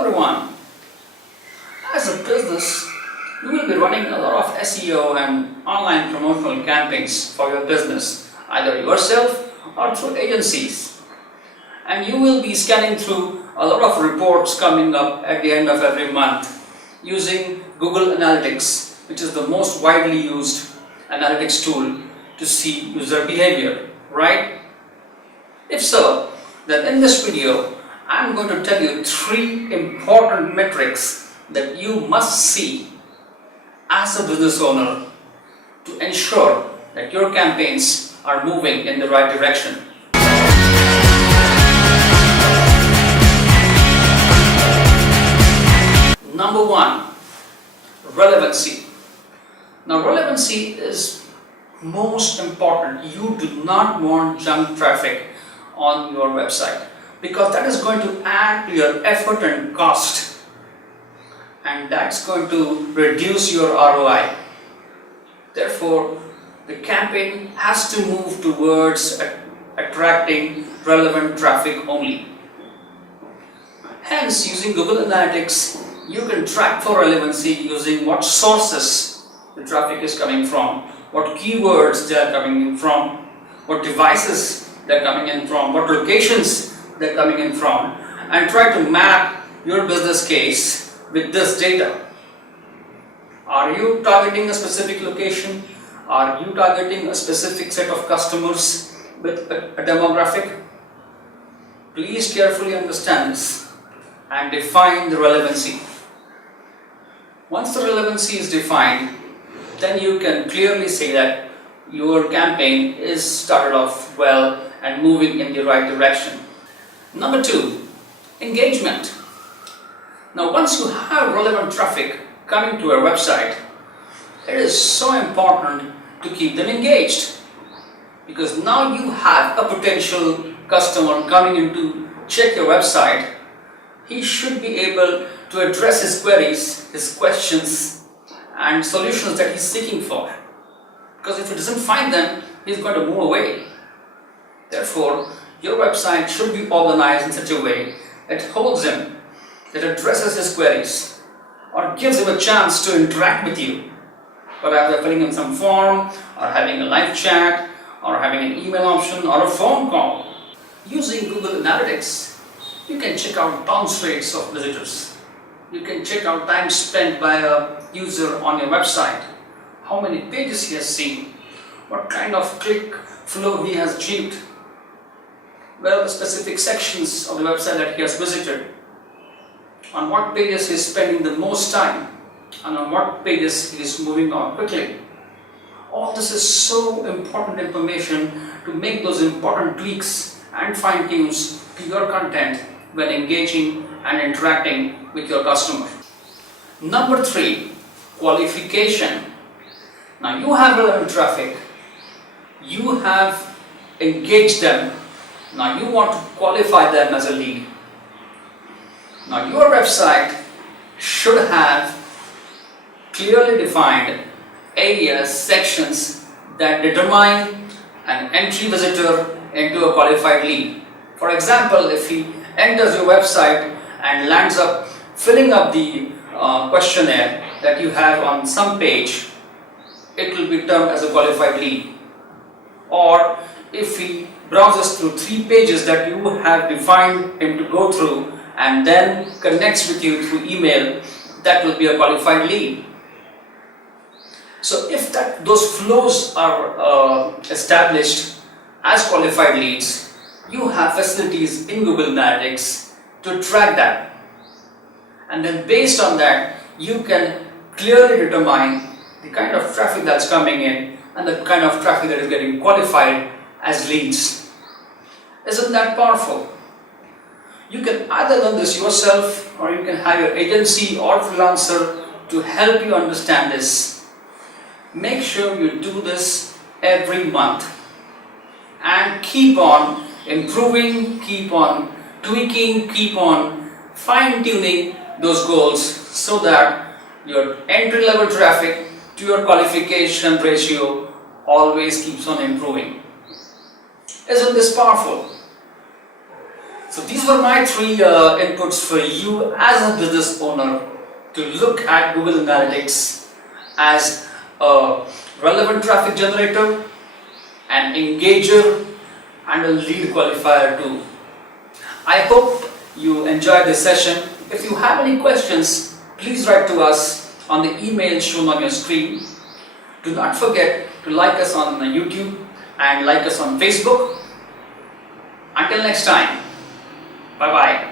Hello everyone. As a business, you will be running a lot of SEO and online promotional campaigns for your business, either yourself or through agencies. And you will be scanning through a lot of reports coming up at the end of every month using Google Analytics, which is the most widely used analytics tool to see user behavior, right? If so, then in this video, I'm going to tell you 3 important metrics that you must see as a business owner to ensure that your campaigns are moving in the right direction. Number 1, relevancy. Now, relevancy is most important. You do not want junk traffic on your website, because that is going to add to your effort and cost, and that's going to reduce your ROI. Therefore, the campaign has to move towards attracting relevant traffic only. Hence, using Google Analytics, you can track for relevancy using what sources the traffic is coming from, what keywords they are coming in from, what devices they're coming in from, what locations they're coming in from, and try to map your business case with this data. Are you targeting a specific location? Are you targeting a specific set of customers with a demographic? Please carefully understand this and define the relevancy. Once the relevancy is defined, then you can clearly say that your campaign is started off well and moving in the right direction. Number 2, engagement. Now, once you have relevant traffic coming to your website, it is so important to keep them engaged, because now you have a potential customer coming in to check your website. He should be able to address his queries, his questions, and solutions that he's seeking for, because if he doesn't find them, he's going to move away. Therefore, your website should be organized in such a way that holds him, that addresses his queries, or gives him a chance to interact with you, perhaps by filling in some form, or having a live chat, or having an email option, or a phone call. Using Google Analytics, you can check out bounce rates of visitors. You can check out time spent by a user on your website, how many pages he has seen, what kind of click flow he has achieved, where are the specific sections of the website that he has visited, on what pages he is spending the most time, and on what pages he is moving on quickly. All this is so important information to make those important tweaks and fine-tunes to your content when engaging and interacting with your customer. Number 3, qualification. Now, you have relevant traffic, you have engaged them. Now you want to qualify them as a lead. Now your website should have clearly defined areas, sections that determine an entry visitor into a qualified lead. For example, if he enters your website and lands up filling up the questionnaire that you have on some page, it will be termed as a qualified lead. Or if he browses through 3 pages that you have defined him to go through and then connects with you through email, that will be a qualified lead. So if those flows are established as qualified leads, you have facilities in Google Analytics to track that. And then based on that, you can clearly determine the kind of traffic that's coming in and the kind of traffic that is getting qualified as leads. Isn't that powerful? You can either learn this yourself, or you can have your agency or freelancer to help you understand this. Make sure you do this every month and keep on improving, keep on tweaking, keep on fine-tuning those goals so that your entry-level traffic to your qualification ratio always keeps on improving. Isn't this powerful? So these were my three inputs for you as a business owner to look at Google Analytics as a relevant traffic generator, an engager, and a lead qualifier too. I hope you enjoyed this session. If you have any questions, please write to us on the email shown on your screen. Do not forget to like us on YouTube and like us on Facebook. Until next time, bye-bye.